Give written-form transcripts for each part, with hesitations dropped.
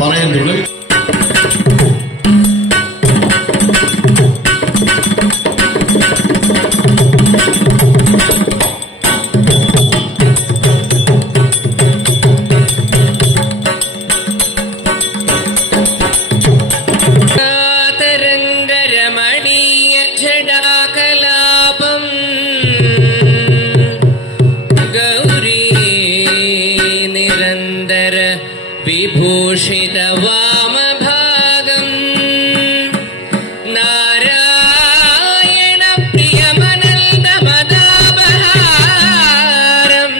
പറയുന്നത്. വിഭൂഷിത വാമഭാഗം നാരായണ പ്രിയമനന്ദമദാപഹാരം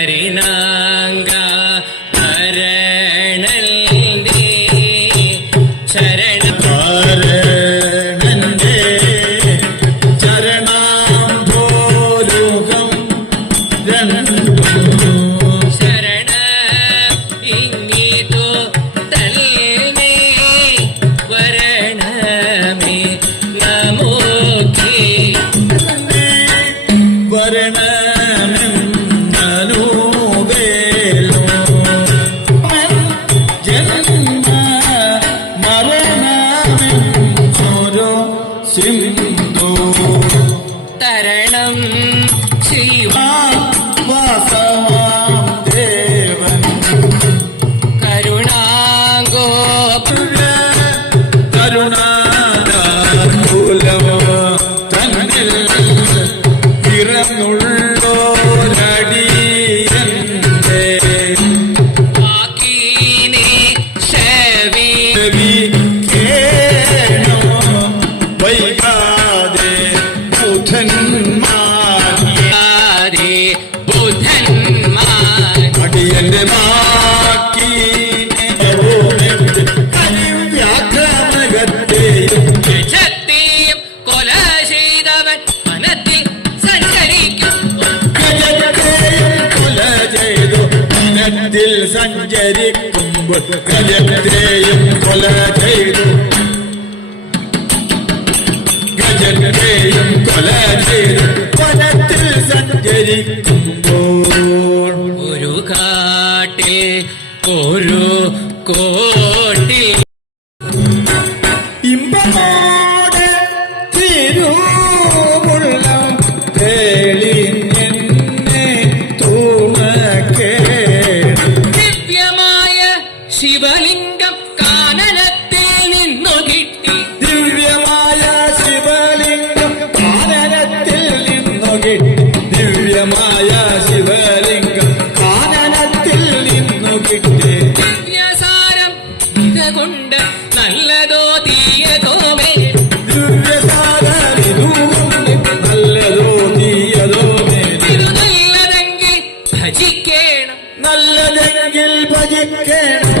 ഹരിനാംഗ തരണം ദേവൻ കരുണാഗോ കരുണാകുലമോ തന്നിൽ പിറന്നുള്ളോരടിയന്റെ ആക്കീനെ ശവി കേണോ വൈകാതെ ബുധന്മാർ അടിയന്റെ ബാക്കി വ്യാഘ്രാനകത്തെയും ഗജത്തെയും കൊല ചെയ്തവൻ വനത്തിൽ സഞ്ചരിക്കും കൊല ചെയ്തു വനത്തിൽ സഞ്ചരിക്കുമ്പോൾ ഗജത്തെയും കൊല ചെയ്തു ഗജത്തെയും കൊല ചെയ്തു വനത്തിൽ സഞ്ചരിക്കുമ്പോൾ ഒരു കാട്ടിൽ ഒരു കോട്ടിൽ ഇമ്പമോടെ തിരുവുള്ളം തെളിഞ്ഞെന്നെ തുണക്കേ ദിവ്യമായ ശിവലിംഗം കാനനത്തിൽ നിന്നു കിട്ടി ദിവ്യമായ ശിവലിംഗം കാനനത്തിൽ നിന്നു കിട്ടി ദിവ്യമായ ശിവലിംഗം കാനനത്തിൽ നിന്നു കിട്ടി ദിവ്യസാരം ഇതുകൊണ്ട് നല്ലതോ തീയതോമേ ദിവ്യസാരമിതുകൊണ്ട് നല്ലതോ തീയതോ ഇത് നല്ലതെങ്കിൽ ഭജിക്കേണം നല്ലതെങ്കിൽ ഭജിക്കണം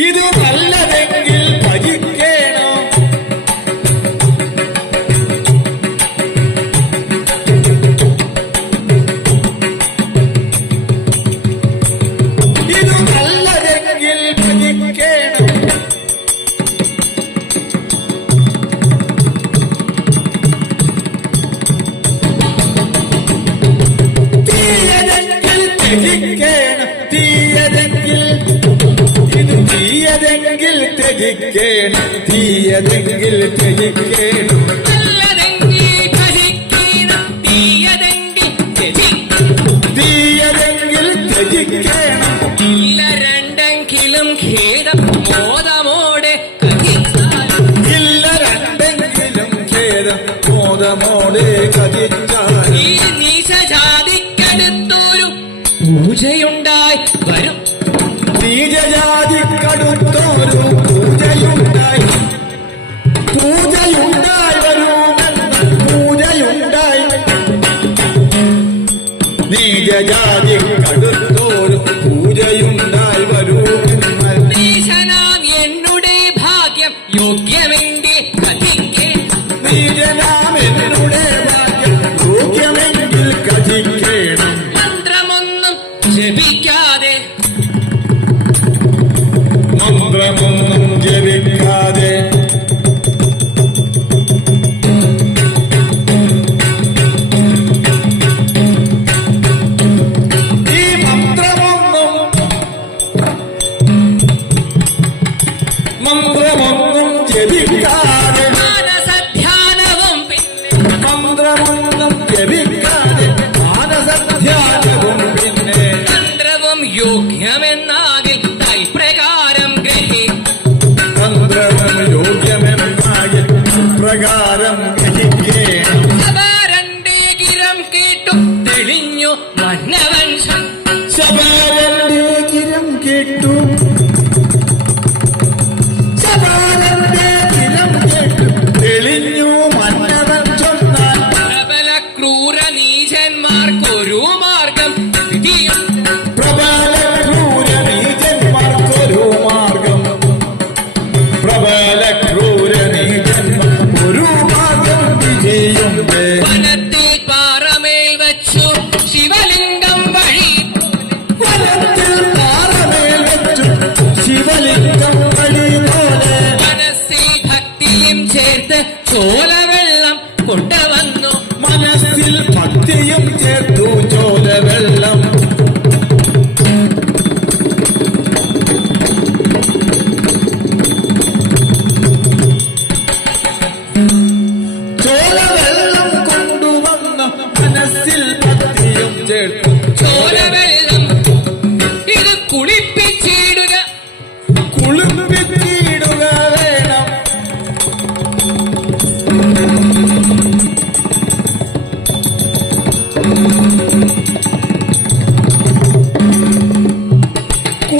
ഇത് നല്ലതെങ്കിൽ ഭജിക്കണം ഇത് നല്ലതെങ്കിൽ ഭജിക്കണം തീയതെങ്കിൽ ത്യജിക്കണം തീയതെങ്കിൽ ഇത് തീയതെങ്കിൽ ത്യജിക്കണം തീയതെങ്കിൽ ത്യജിക്കണം നല്ലതെങ്കിൽ ഭജിക്കണം തീയതെങ്കിൽ ത്യജിക്കണം തീയതെങ്കിൽ ത്യജിക്കണം ഇല്ല രണ്ടെങ്കിലും ഖേദം മോദമോടെ കഥിച്ചാലും ഇല്ല രണ്ടെങ്കിലും ഖേദം മോദമോടെ കഥിച്ചാൽ ഈ നീചജാതിക്കടുത്തൊരു പൂജയുണ്ടായി വരും നീചജാതിക്കടുത്തൊരു പൂജയുണ്ടായി വരുമെന്ന് പൂജയുണ്ടായി നീചജാതിക്കടുത്തൊരു പൂജയുണ്ടായി വരുമെന്ന് നീശനാം എന്നുടെ ഭാഗ്യം യോഗ്യമെങ്കിൽ കഥിക്കേ നീചനാം എന്നുടെ ഭാഗ്യം യോഗ്യമെങ്കിൽ കഥിക്കണം മന്ത്രമൊന്നും ജപിക്കാതെ തെളിഞ്ഞു മന്നവൻ ശബാരന്റെ കിരം കേട്ടു ശബാരന്റെ കിരം കേട്ടു തെളിഞ്ഞു മന്നവൻ ചൊന്നാൽ പ്രബല ക്രൂര നീചന്മാർക്കൊരു മാർഗം പ്രബല ക്രൂര നീചന്മാർക്കൊരു മാർഗം പ്രബല ക്രൂര നീചന്മാർക്കൊരു മാർഗം വിജയുണ്ട് വനത്തിൽ പാറമേൽ വച്ചു ശിവലിംഗം വഴി വനത്തിൽ പാറമേൽ വെച്ചു ശിവലിംഗം വഴി പോലെ മനസ്സിൽ ഭക്തിയും ചേർത്ത് ചോലവെള്ളം കൊണ്ടുവന്നു മനസ്സിൽ ഭക്തിയും ചേർത്തു ചോലവെള്ളം ചോലവെള്ളം കൊണ്ടുവന്ന മനസ്സിൽ ഭക്തിയും ചേർത്തു ചോലവെള്ളം ഇത് കുളിപ്പിച്ചിടുക കുളിപ്പിച്ചിടുക വേണം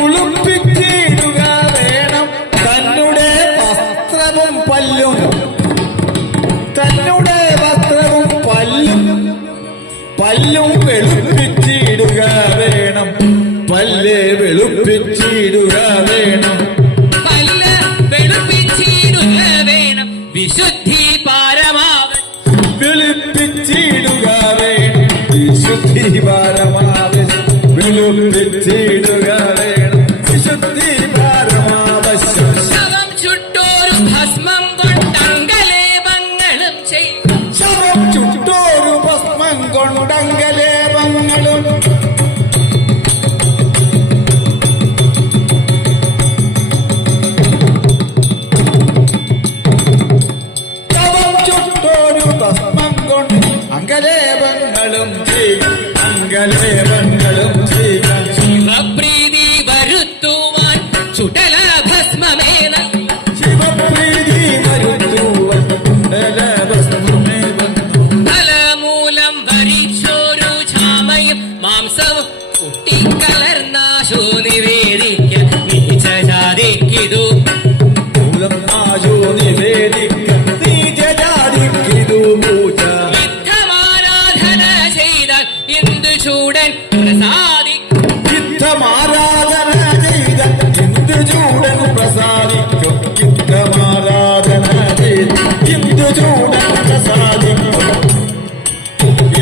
കുളിപ്പിച്ചിടുക വേണം തന്നുടെ വസ്ത്രവും പല്ലും തന്നുടെ വസ്ത്രവും പല്ലും വെളുപ്പിച്ചിടുക വേണം പല്ല് വെളുപ്പിച്ചിടുക വേണം പല്ല് വെളുപ്പിച്ചിടുക വേണം വിശുദ്ധി പാരമാവൻ വെളുപ്പിച്ചിടുക വേണം വിശുദ്ധി പരമാവശ്യം വെളുപ്പിച്ചിടുക വേണം വിശുദ്ധി പരമാവശ്യം ശവം ചുട്ടോരു ഭസ്മം കൊണ്ടങ്കലേപങ്ങളും ചെയ്തു ശവം ചുട്ടോരു ഭസ്മം കൊണ്ടങ്കലേപങ്ങളും ശവം ചുട്ടോരു ഭസ്മം കൊണ്ട് അങ്കലേപങ്ങളും ചെയ്യും അങ്കലേപങ്ങളും ചെയ്യും ശിവപ്രീതി വരുത്തുവാൻ ചുടല ഭസ്മമേന ശിവപ്രീതി വരുത്തുവൻ ഭസ്മമേ വന്നു ഫലമൂലം വരിച്ചോരു ചാമയും മാംസവും കുട്ടിക്കലർന്നാശോ നിവേദിക്ക നീചജാതിക്കിതു ആശോ നിവേദിക്ക നീചജാതിക്കിതു പൂജ യുദ്ധമാരാധന ചെയ്താൽ ഇന്ദു ചൂടൻ പ്രസാദിക്കും യുദ്ധമാരാധന ചെയ്ത ഇന്ദുചൂടൻ പ്രസാദിക്കും യുദ്ധമാരാധന ചെയ്ത ഇന്ദുചൂടൻ പ്രസാദിക്കും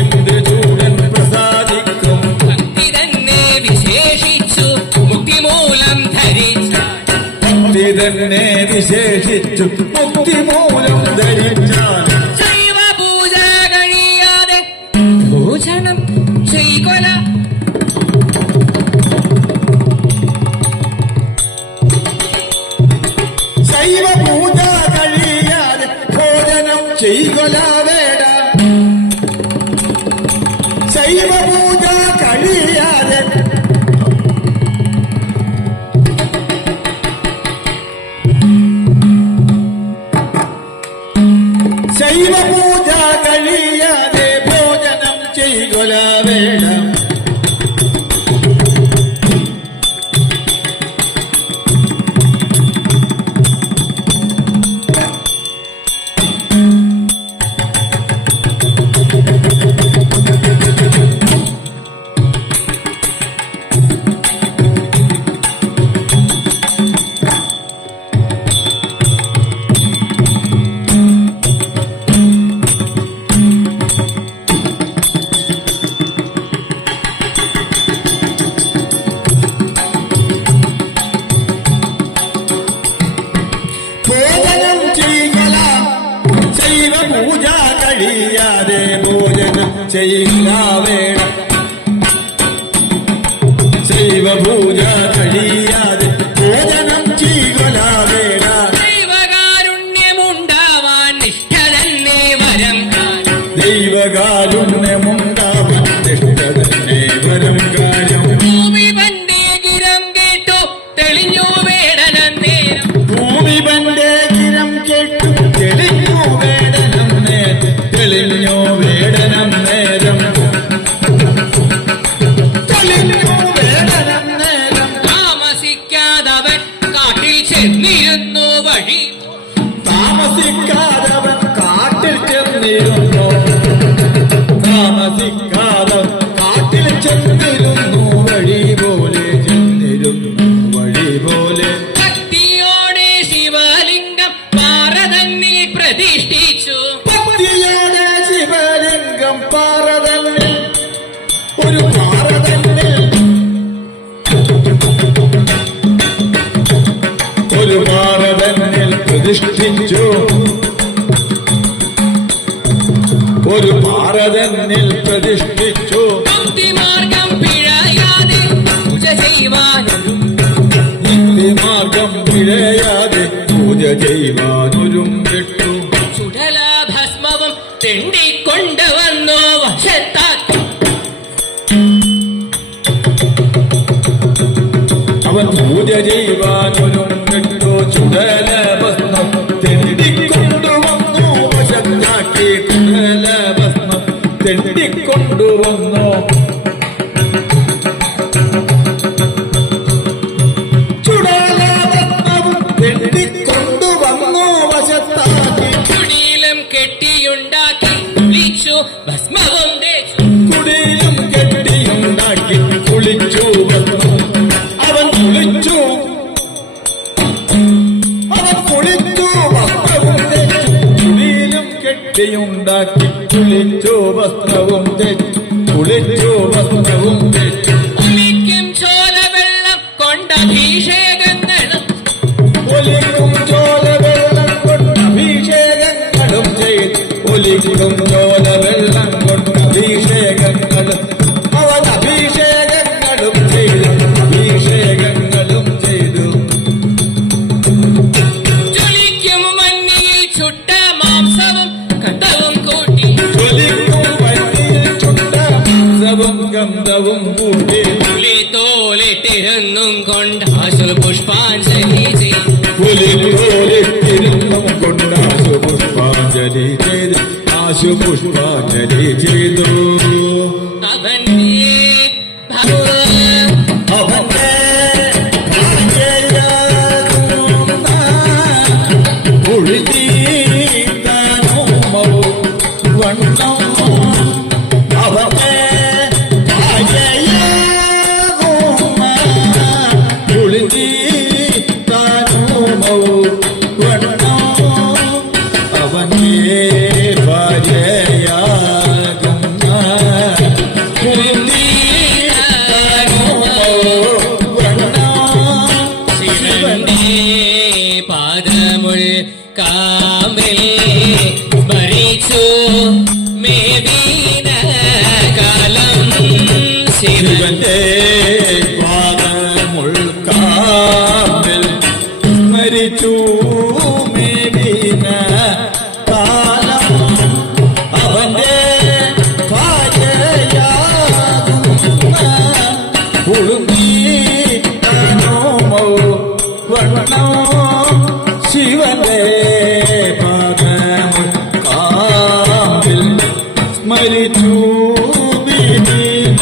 ഇന്ദുചൂടൻ പ്രസാദിക്കും ഭക്തി തന്നെ വിശേഷിച്ചു മുക്തിമൂലം ധരിച്ചാൽ ഭക്തി തന്നെ വിശേഷിച്ചു മുക്തിമൂലം ധരിച്ചാൽ ശൈവ പൂജ കഴിയാതെ ഭോജനം ചെയ്കൊല ശൈവ പൂജ കഴിയാതെ ഭോജനം ചെയ്കൊല വേട ശൈവ പൂജ കഴിയാതെ ശൈവ പൂജ കഴിയാതെ ഭോജനം ചെയ്കൊല വേട ഭോജനം ചെയ്യല ശൈവ പൂജ കഴിയാതെ ഭോജനം ചെയ്യല വേണം ശൈവ പൂജ കഴിയാതെ ഭോജനം ചെയ്യല വേണം ദൈവകാരുണ്യമുണ്ടാവാൻ നിഷ്ഠ തന്നെ വരം കാര്യം ദൈവകാരുണ്യമുണ്ടാവാൻ നിഷ്ഠ തന്നെ വരം കാര്യം ഭൂമി പണ്ടേ ഗിരം കേട്ടു തെളിഞ്ഞു വേടനം നേരം ഭൂമി പണ്ടേ കിരം കേട്ടു തെളിഞ്ഞു വേടനം നേരം തെളിഞ്ഞു വേടനം നേരം പ്രതിഷ്ഠിച്ചു. ഒരു പാറ തന്നിൽ പ്രതിഷ്ഠിച്ചു. ഭക്തിമാർഗം പിഴയാതെ പൂജ ചെയ്യുവാനൊരു മാർഗം പിഴയാതെ പൂജ ചെയ്യുവാനൊരുങ്ങിട്ടു. ചുടല ഭസ്മവും തെണ്ടിക്കൊണ്ടുവന്നു വശത്താക്കി. അവൻ പൂജ ചെയ്യുവാനൊരുങ്ങിട്ടു. ചുടല ഭസ്മം തെണ്ടിക്കൊണ്ടുവന്നു വശത്താക്കി. ചുടല ഭസ്മം തെണ്ടിക്കൊണ്ടുവന്നു. കുടിയിലും കെട്ടിയുണ്ടാക്കി കുളിച്ചു ഭസ്മവും തേച്ചു. കുടിയിലും കെട്ടിയുണ്ടാക്കി കുളിച്ചു ഭസ്മം. അവൻ കുളിച്ചു. അവൻ കുളിച്ചു വസ്ത്രവും തേച്ചു. കുടിയിലും കെട്ടിയുണ്ടാക്കി കുളിച്ചു വസ്ത്രവും തേച്ചു. കുളിച്ചു വസ്ത്രവും തേച്ചു. കുളിക്കും ചോലവെള്ളം കൊണ്ടഭിഷേകങ്ങളും ഒലിക്കും ചോലവെള്ളം കൊണ്ട് അഭിഷേകങ്ങളും ചെയ്തു. ഒലിക്കും ചോലവെള്ളം കൊണ്ട് അഭിഷേകങ്ങളും അവൻ അഭിഷേകങ്ങളും ചെയ്തു. അഭിഷേകങ്ങളും ചെയ്തു. ജ്വലിക്കും മഞ്ഞയിൽ ചുട്ട മാംസവും കണ്ടവും കൂട്ടി. ജ്വലിക്കും വന്നിയിൽ ചുട്ട മാംസവും ഗന്ധവും കൂട്ടി. പുലി തോലിട്ടിരുന്നും കൊണ്ട് ആശുൽ പുഷ്പാഞ്ജലി ചെയ്തു. പുലിത്തോലിട്ടിരുന്നും കൊണ്ട് ആശുപുഷ്പാഞ്ജലി ചെയ്തു. ആശുപുഷ്പാഞ്ജലി ചെയ്തു. അവന്റെ അവന്റെ ഉഴുതിത്താനോ വണ്ണം അവന്റെ ഉഴുതിത്താനോ വണ്ണം അവന്റെ ഭാര്യയാകുന്ന പാദമുൾ കാമ്പിൽ സ്മരിച്ചു മേവീന കാലം ശിവന്റെ ശിവന്റെ പാദമുൾക്കാമ്പിൽ സ്മരിച്ചു മേവിന കാലം അവന്റെ ഭാര്യയാകുന്ന ഉളുമീനോ വണ്ണോ ശിവന്റെ പാദമുൾക്കാമ്പിൽ സ്മരിച്ചു മേവിന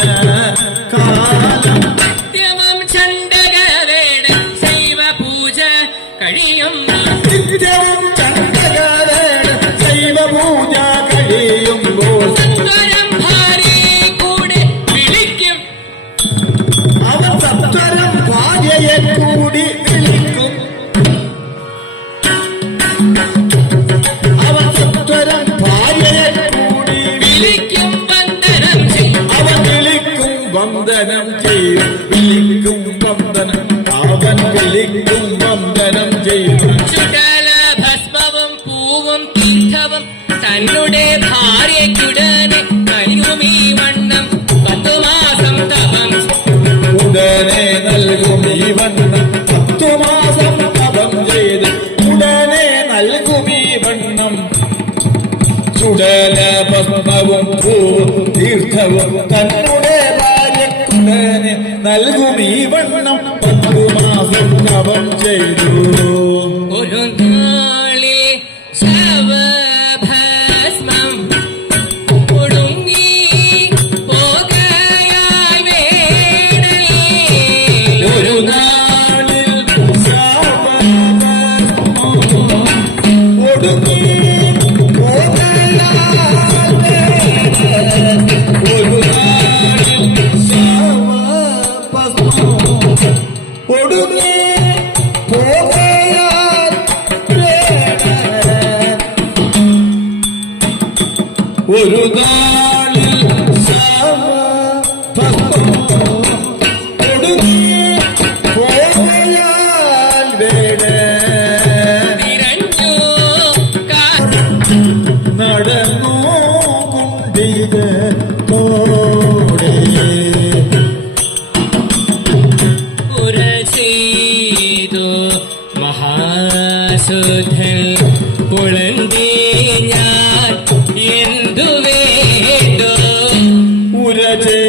കാലം നിത്യമം ചണ്ഡകവേട ശൈവ പൂജ കഴിയും നിത്യവും ചണ്ഡകാലേന ശൈവപൂജ കഴിയുമ്പോൾ സ്വരം ഭാര്യയെ കൂടെ വിളിക്കും. അവൻ സത്വരം ഭാര്യയെ കൂടി വിളിക്കും. അവൻ സത്വരം ഭാര്യയെ കൂടി വിളിക്കും വന്ദനം ചെയ്യും. അവൻ വിളിക്കും വന്ദനം ചെയ്യും. വിളിക്കും വന്ദനം അവൻ വിളിക്കും വന്ദനം ചെയ്യും. ചുടല ഭസ്മവും പൂവും തീർത്ഥവും തന്നുടെ ഭാര്യയ്ക്കുടനെ നൽകും ഈ വണ്ണം 10 മാസം തപം. ഉടനെ നൽകും ഈ വണ്ണം 10 മാസം തപം ചെയ്ത്. ഉടനെ നൽകും ഈ വണ്ണം ചുടല ഭസ്മവും പൂവും തീർത്ഥവും തന്നുടെ ഭാര്യക്കുടനെ നൽകും ഈ വണ്ണം 10 മാസം തപം ചെയ്തു. ഒരു നാളിൽ ശവഭസ്മം ഒടുങ്ങി പോകയാൽ വേടൽ. ഒരു നാളിൽ ഒടുങ്ങി ഒരു നാളിൽ ശവഭസ്മം ഒടുങ്ങി പോകയാൽ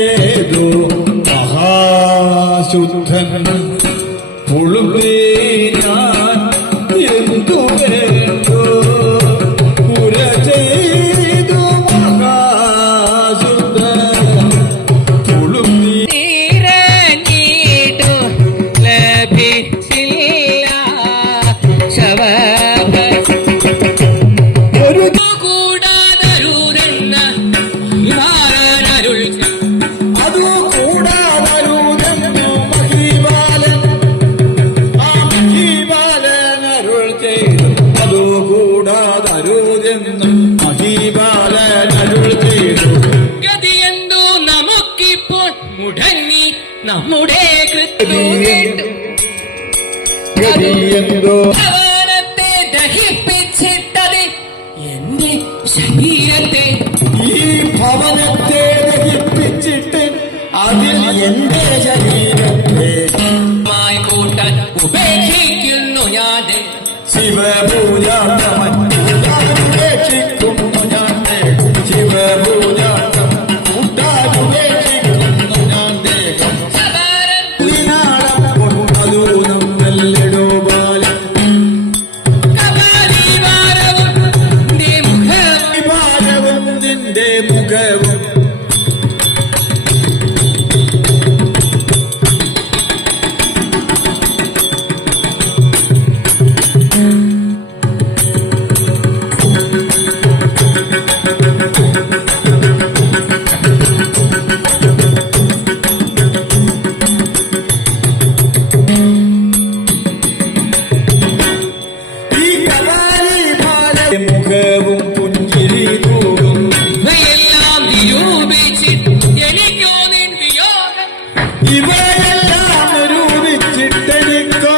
ചെയ്തു മഹാശുദ്ധൻ പുളുമ്പേ ഞാൻ എന്തു വേണ്ടു പുര ചെയ്തു മഹാശുദ്ധൻ പുളുമ്പി നിറഞ്ഞിട്ടു ലഭിച്ചില്ല ശവഭസ്മം ഒരു കൂടാതരുതെന്ന വിഹാരനരുൾ അതു കൂടാതരുതെന്നു മഹീബാലൻ ആ മഹീബാലൻ അരുൾ ചെയ്തു അതു കൂടാതരുതെന്നു മഹീബാലൻ അരുൾ ചെയ്തു ഗതിയെന്തോ നമുക്കിപ്പോൾ മുടങ്ങി നമ്മുടെ കൃത്യം ഗതിയെന്തോ ഭവനത്തെ ദഹിപ്പിച്ചിട്ടത് എന്റെ ശരീരത്തെ ഈ ഭവനത്തെ ദഹിപ്പിച്ചിട്ട് അതിൽ എന്റെ ശരീരത്തെ മായി കൂട്ടാൻ ഉപേക്ഷിക്കുന്നു ഞാൻ ശിവപൂജ ഉപേക്ഷിക്കുന്നു ഞാൻ ശിവപൂജ ഉപേക്ഷിക്കുന്നു ഞാൻ ദേഹം നാളം കൊണ്ടൂനം നല്ലടോ ബാലൻ വിഭാഗവും നിന്റെ മുഖവും ഈ കവാലി ബാലൻ മുഖവും പുഞ്ചിരി തൂകും ഇവയെല്ലാം നിരൂപിച്ചിട്ട് എനിക്കോ നിൻ വിയോഗം ഇവയെല്ലാം നിരൂപിച്ചിട്ടെനിക്കോ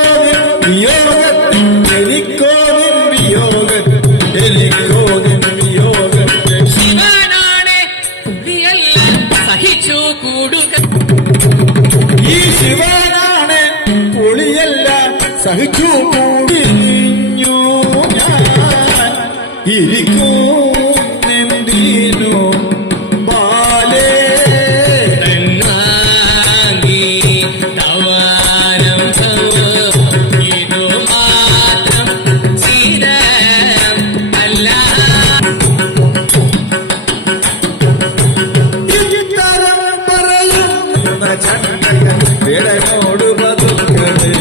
വിയോഗത്തിൽ എനിക്കോ നിൻ വിയോഗത്തിൽ എനിക്കോ നിൻ വിയോഗത്തിൽ ശിവനാണ് പുലിയെല്ലാം സഹിച്ചു കൂടുക ഈ ശിവനാണ് പൊളിയെല്ലാം സഹിച്ചു കൂടിഞ്ഞു ഞാൻ ഇരിക്കുന്നെന്തിനു ബാലേ തന്നാങ്കി തവാരം ഇതു മാത്രം സീതം അല്ല ഇത്തരം പറയുന്ന ചണ്ടകൻ പിഴനോട് പതുക്കണേ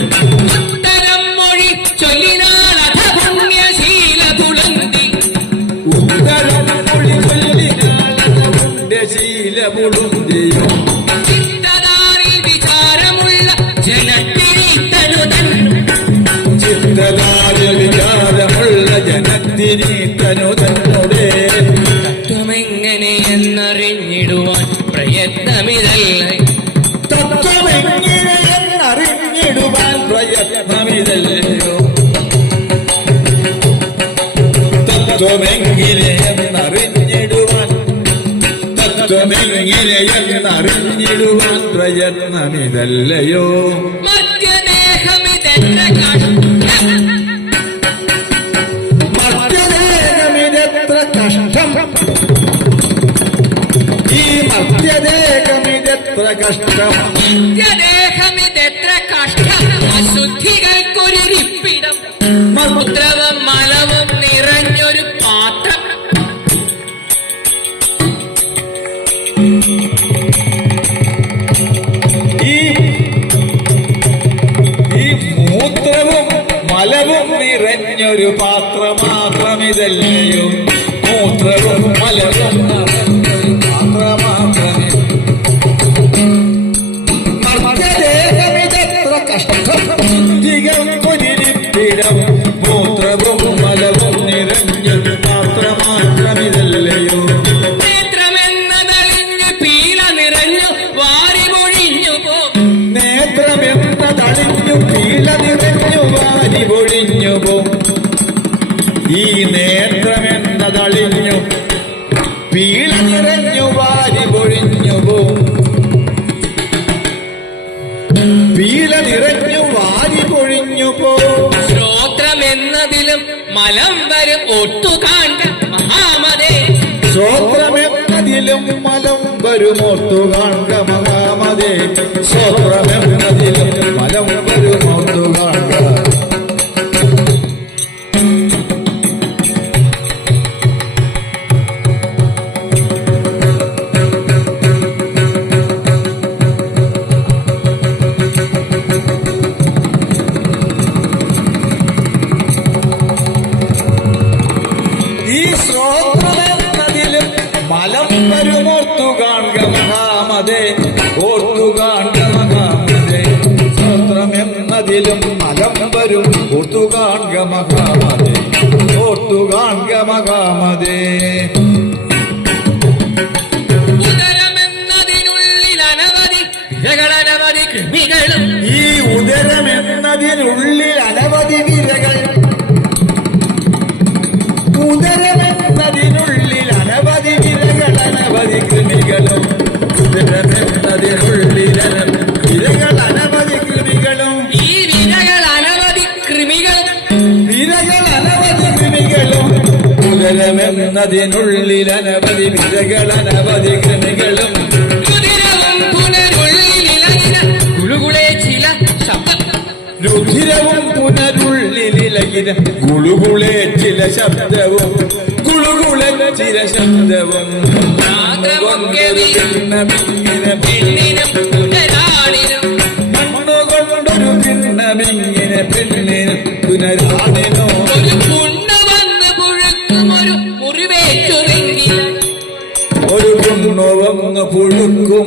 ഉത്തരം മൊഴി ചൊല്ലിനാളധ പുണ്യശീല തുളന്തി ഉത്തരം മൊഴി ചൊല്ലിനാളുടെ ശീലമുളുന്തിയോ ചിത്തതാറിൽ വിചാരമുള്ള ജനത്തിനി തനുതൻ ചിത്തതായ വിചാരമുള്ള ജനത്തിനി തനു തന്നുടേ തത്വമെങ്ങനെയെന്നറിഞ്ഞിടുവാൻ പ്രയത്നമിതല്ല തത്വമെങ്ങനെയെന്നറിഞ്ഞിടുവാൻ പ്രയത്നമിതല്ലയോ തത്വമെങ്ങനെയെന്നറിഞ്ഞിടുവാൻ പ്രയത്നമിതല്ലയോ മധ്യദേഹമിതെത്ര കഷ്ടം മർത്യദേഹമിതെത്ര കഷ്ടം ഈ മർത്യദേഹമിതെത്ര കഷ്ടം മധ്യദേഹമിതെത്ര കഷ്ടം അശുദ്ധികൾക്കൊരിപ്പിടം മൂത്രവും മലവും നിറഞ്ഞൊരു പാത്രം ഈ മൂത്രവും മലവും നിറഞ്ഞൊരു പാത്രമാത്രമിതല്ലയോ മൂത്രവും മലവും നിറഞ്ഞൊരു പാത്രമാത്രമേ മർത്യദേഹമിതെത്ര കഷ്ടം ിടം മൂത്രവും മലവും നിറഞ്ഞൊരു പാത്രമാത്രമിതല്ലയോ നേത്രമെന്നതളിഞ്ഞ് പീല നിറഞ്ഞു വാരിമൊഴിഞ്ഞു പോകും നേത്രമെന്നതളിഞ്ഞു പീല നിറഞ്ഞു വാരി പൊഴിഞ്ഞു പോ ഈ നേത്രമെന്നതളിഞ്ഞു പീല നിറഞ്ഞു വാരി പൊഴിഞ്ഞു പോ പീല നിറഞ്ഞു വാരി പൊഴിഞ്ഞു പോ ശ്രോത്രമെന്നതിലും മലം വരും ഒട്ടുകാണ്ട മഹാമതേ ശ്രോത്രമെന്നതിലും മലം വരുമോർത്തു കാണുക മഹാമതേ സ്വത്രമെന്നതിലും ഫലം വരുമോർത്തു കാണുക. ഈ ശ്രോത്രമെന്നതിലും ഫലം വരുമോർത്തു കാണുക മഹാമതേ ഓർത്തു കാണുക മഹാമതേ ശ്രോത്രമെന്നതിലും ഫലം വരും ഓർത്തു കാണുക മഹാമതേ ഓർത്തു കാണുക മഹാമതേ. ഉദരമെന്നതിനുള്ളിൽ അനവധി വിരകളനവധി കൃമികളും ഈ ഉദരമെന്നതിനുള്ളിൽ അനവധി വിരകൾ ഉദരമെന്നതിനുള്ളിൽ അനവധി വിരകൾ അനവധി കൃമികളും ഉദരമെന്നതിനുള്ളിൽ വിരകൾ അനവധി കൃമികളും ഈ വിരകൾ അനവധി കൃമികളും വിരകൾ അനവധി കൃമികളും ഉദരമെന്നതിനുള്ളിൽ അനവധി വിരകൾ അനവധി കൃമികളും രുതിരവും പുനരുള്ളിലിളകിന കുളുകുളെ ചില ശബ്ദം രുധിരവും പുനരുള്ളിലിളകിന ഗുളുകുളെ ചില ശബ്ദവും ഗുളുകുളെ ചില ശബ്ദവും പെണ്ണിനും പുനരാളിനും മണ്ണുകൊണ്ടൊരു ഭിന്നമിങ്ങനെ പെണ്ണിനും പുനരാണിനോ ഒരു പുണ്ണ വന്ന് പുഴുക്കും ഒരു മുറിവേറ്റുറെങ്കിൽ ഒരു പുണ്ണു വന്ന് പുഴുക്കും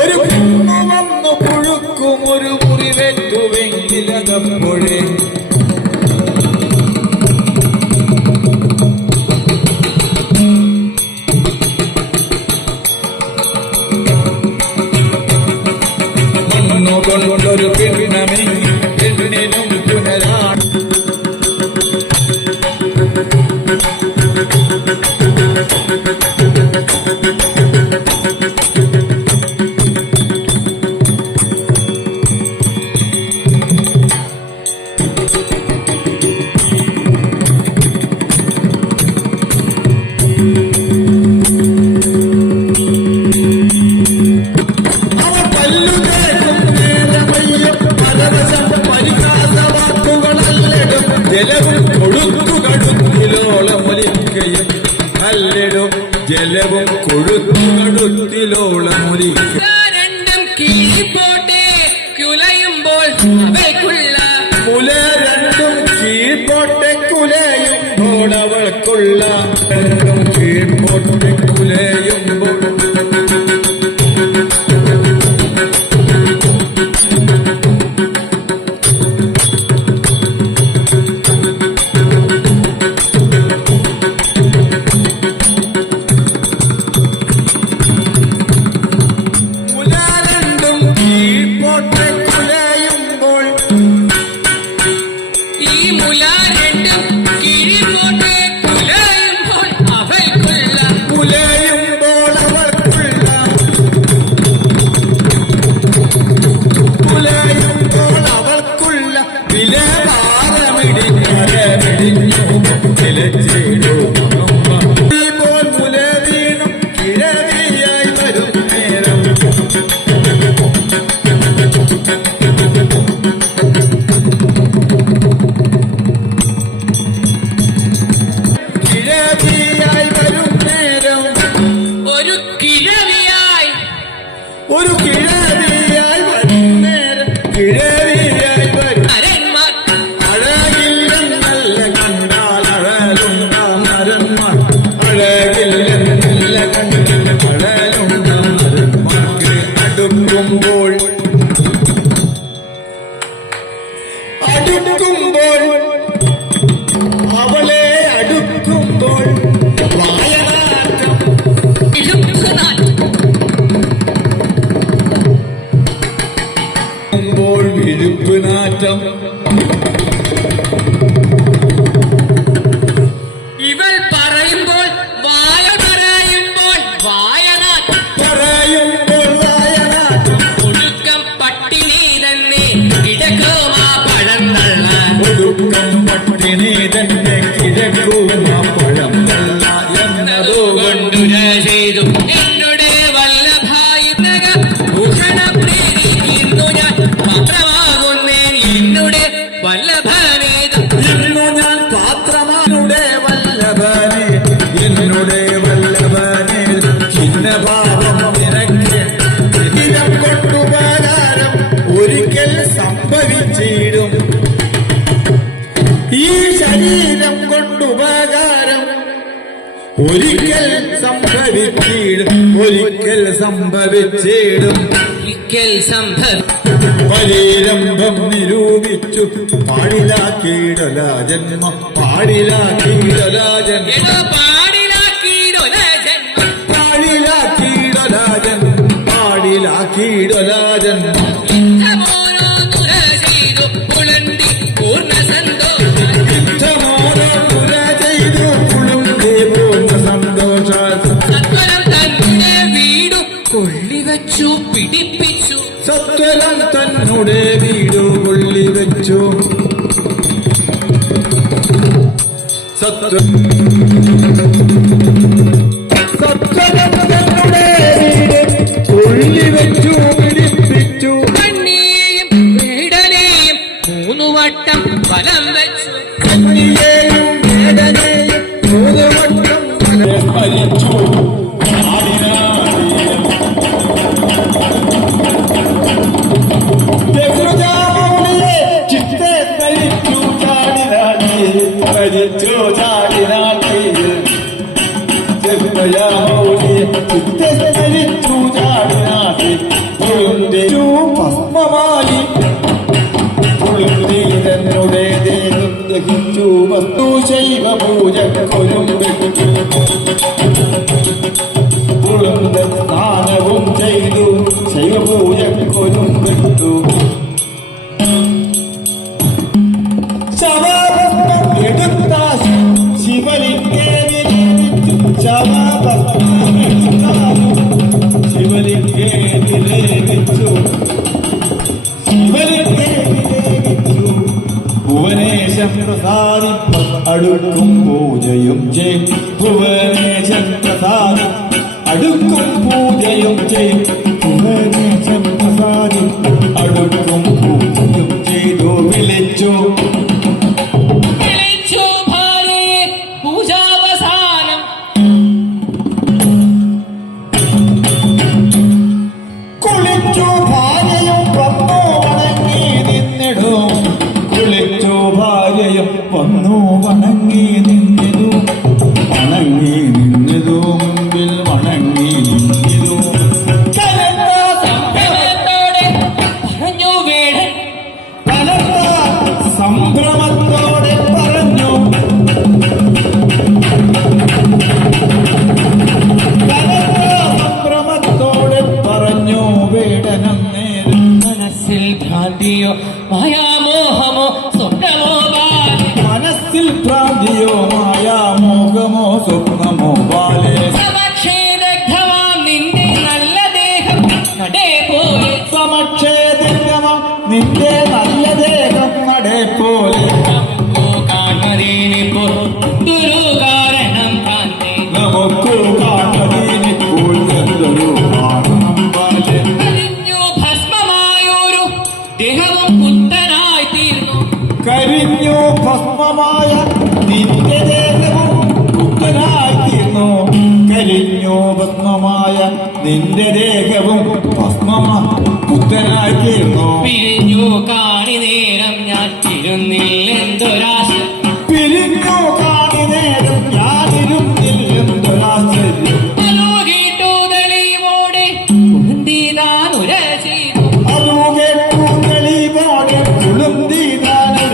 ഒരു പുണ്ണു വന്ന് പുഴുക്കും ഒരു മുറിവേറ്റുവെങ്കിലതപ്പോഴേ മണ്ണുകൊണ്ടൊരു പെണ്ണമി പെണ്ണിനും പുനരാണ് അവർ പല്ലുതേക്കും നേരമയ്യം പരവശം പരിഹാസവാക്കുകളല്ലിടും ജലവും കൊഴുത്തു കടുത്തിലോളമൊലിക്കയും അല്ലിടും ജലവും കൊഴുത്തു കടുത്തിലോളമൊലിക്ക രണ്ടും കീഴ്പോട്ടെ കുലയുമ്പോൾ അവയ്ക്കുള്ള കുല രണ്ടും കീഴ്പോട്ടെ കുലയുമ്പോൾ അവൾക്കുള്ള രണ്ടും കീഴ്പോട്ടെ കുലയുമ്പോൾ കുല രണ്ടും കീഴ്പോട്ടെ കുലയുമ്പോൾ ഈ മുല രണ്ടും കീഴ്പോട്ടെ കുലയുമ്പോൾ അവയ്ക്കുള്ള കുലയുമ്പോൾ അവൾക്കുള്ള കുലയുമ്പോൾ അവൾക്കുള്ള വിലഭാരമിടിഞ്ഞു ഇപ്പോൾ മുല വീണും കിഴവിയായി വരും നേരം കിഴവിയായി വരും നേരം ഒരു കിഴവിയായി ഒരു കിഴവിയായി വരും നേരം കിഴവിയായി വരും നരന്മാർ അഴകില്ലെന്നല്ല കണ്ടാൽ അഴലുണ്ടാം നരന്മാർ അഴകില്ലെന്നല്ല കണ്ടാൽ അഴലുണ്ടാം നരന്മാർക്ക് അടുക്കുമ്പോൾ അടുക്കുമ്പോൾ അവളെ അടുക്കുമ്പോൾ ഒരിക്കൽ സംഭവിച്ചിടും ഒരിക്കൽ സംഭവിച്ചിടും ഒരിക്കൽ സംഭവ പരീരംഭം നിരൂപിച്ചു പാടിലാക്കിയിടല ജന്മം പാടിലാക്കിയിടല ജന്മം ഏതോ പാടിലാക്കിയിടൊല ജന്മം പാടിലാക്കിയിടല ജന്മം പാടിലാക്കിയിടല ജന്മം യുദ്ധമോനോ തുര ചെയ്തു പുളന്തി പൂർണ്ണ സന്തോഷം യുദ്ധമോനോ തുര ചെയ്തു പുളുന്തി പൂർണ്ണ സന്തോഷ സത്വരം തന്നെ വീടു കൊള്ളിവച്ചു പിടിപ്പിച്ചു സത്വരം തന്നുടെ വീടു കൊള്ളി വെച്ചു സത്വരം തന്നുടെ വീട് കൊള്ളി വെച്ചു പിടിപ്പിച്ചു കണ്ണിയെയും വീടനെയും 3 വട്ടം വലം വെച്ചു കന്യയെയും വേദനയും 3 വട്ടം സ്മരിച്ചു ചിത്തെ സ്മരിച്ചു ചാടിനാട്ടി സ്മരിച്ചു ചാടിനാട്ടി ചിത്തെ സ്മരിച്ചു ചാടിനാട്ടി ഭസ്മമായി തന്നുടെ ദേഹം ദഹിച്ചു വസ്തു ശൈവ പൂജ സ്നാനവും ചെയ്തു ശൈവപൂജ കൊരുമ്പെട്ടു ശവഭസ്മം എടുത്ത ശിവലിംഗേ ശവഭസ്മം എടുത്ത ശിവലിംഗേ വിലേപിച്ചു ശിവലിംഗേ വിലേപിച്ചു ഭുവനേശം പ്രസാദി അടുക്കും പൂജയും ചെയ്യും ഭുവനേശം പ്രസാദി അടുക്കും പൂജയും ചെയ്യും ഭുവനേശം പ്രസാദി അടുക്കും പൂജയും ചെയ്തു വിളിച്ചു വിളിച്ചു ഭാര്യയെ പൂജാവസാനം കുളിച്ചു ഭാര്യയും വന്നു വണങ്ങി നിന്നിടും കുളിച്ചു ഭാര്യയും വന്നു വണങ്ങി നിന്നിടു വണങ്ങി നിന്നിടു മുമ്പിൽ വണങ്ങി നിന്നിടു സംഭവത്തോടെ പറഞ്ഞു വേടൻ സംഭ്രമത്തോടെ പറഞ്ഞു സംഭ്രമത്തോടെ പറഞ്ഞു വേടനം നേരം മനസ്സിൽ ഭ്രാന്തിയോ മായാമോഹമോ സ്വപ്നമോ ബാലെ മനസ്സിൽ ഭ്രാന്തിയോ മായാമോഹമോ സ്വപ്നമോ ബാലേ സമക്ഷേദഗ്ധമാം നിന്റെ നല്ല ദേഹം നടേ പോലെ സമക്ഷേതമ നിന്റെ നല്ല ദേഹം നടേ പോലെ കാണുന്നതിനിപ്പോൾ ഗുരു കാരണം ഭ്രാന്തി നമുക്കു കാണുന്നതിനിപ്പോൾ എന്തൊരു കാരണം ബാലേ കരിഞ്ഞു ഭസ്മമായൊരു ദേഹവും പുത്തനായി തീർന്നു കരിഞ്ഞു ഭസ്മമായ നിന്റെ ദേഹവും പുത്തനായിത്തീർന്നു കരിഞ്ഞു ഭസ്മമായ നിന്റെ ദേഹവും പുത്തനായിത്തീർന്നു പിരിഞ്ഞു കാണി നേരം ഞാൻ ഇരുന്നില്ലെന്തൊരാശ പിരിഞ്ഞു കാണി നേരം ഞാനിരുന്നില്ലെന്തൊരാശ്ചര്യം അലോകിട്ടു തെളിവോടെ കുന്തിതാൻ ഉര ചെയ്തു അതുകേട്ടു തെളിവോടെ കുളുന്തിതാനും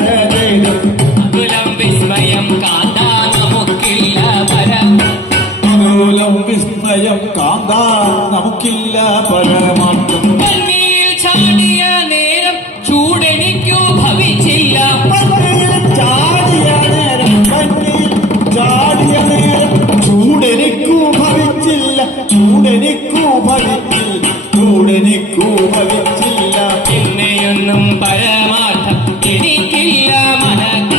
അതുലം വിസ്മയം കാന്താ നമുക്കില്ല പരം അതുലം വിസ്മയം കാന്താ നമുക്കില്ല പരമാർത്ഥം കണ്ണിയിൽ ചാടിയ നേരം ചൂടെനിക്കു ഭവിച്ചില്ല ചാടിയ നേരം കണ്ണിൽ ചാടിയ നേരം ചൂടെനിക്കു ഭവിച്ചില്ല ചൂടെനിക്കു ഭവിച്ചില്ല ചൂടെനിക്കു ഭവിച്ചില്ല എന്നെയൊന്നും പരമാർത്ഥം എനിക്കില്ല മനഃ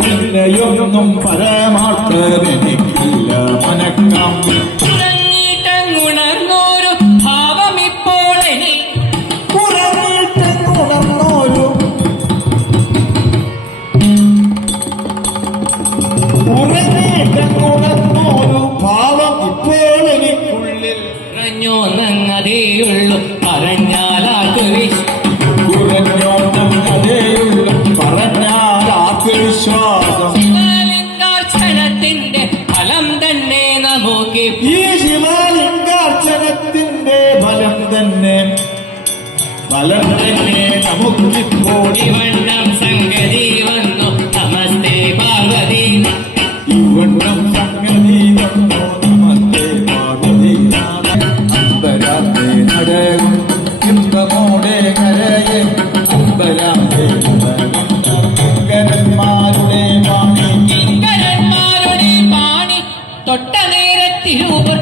പിന്നെയൊന്നും പരമാർത്ഥമെനിക്കില്ല മനക്കാം ഉണർന്നൊരു ഭാവമിപ്പോൾ എനിക്ക് ഉറങ്ങിയിട്ടുണർന്നോരു ഭാവം ഇപ്പോൾ എനിക്കുള്ളിൽ പറഞ്ഞോ നങ്ങതേയുള്ളൂ പറഞ്ഞാലാക്ക് കുറഞ്ഞോട്ടം അതേയുള്ളൂ പറഞ്ഞാൽ ആത്മവിശ്വാസം ശിവലിംഗാർച്ചനത്തിന്റെ ഫലം തന്നെ നോക്കി ഈ ശിവലിംഗാർച്ചനത്തിന്റെ ഫലം തന്നെ നമുക്കിപ്പോൾ ഇവണ്ണം സംഗതി വന്നു നമസ്തേ പാർവതി ഇവണ്ണം സംഗതി വന്നു നമസ്തേ പാർവതി അമ്പരാത്തെ നടയും ഇമ്പമോടെ കരയെ അമ്പരാത്തെ കിങ്കരന്മാരുടെ വാണി കിങ്കരന്മാരുടെ പാണി തൊട്ട നേരത്തിരൂപർ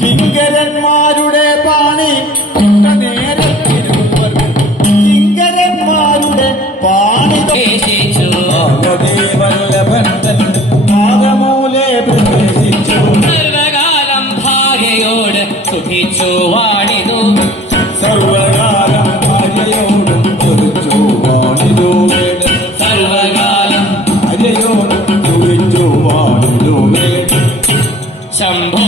കിങ്കരന്മാരുടെ പാണി തൊട്ട നേരത്തിരുവർ കിങ്കരന്മാരുടെ പാണി പ്രവേശിച്ചു പാർവതി വല്ലഭൻ തൻ പാദമൂലെ പ്രവേശിച്ചു സർവകാലം ഭാര്യയോട് സുഖിച്ചു വാണിതു സർവകാലം ഭാര്യയോടും ചോദിച്ചു വാണിതു വേണം സർവകാലം ഭാര്യയോടും ചോദിച്ചു വാണിതു വേണം ശംഭോ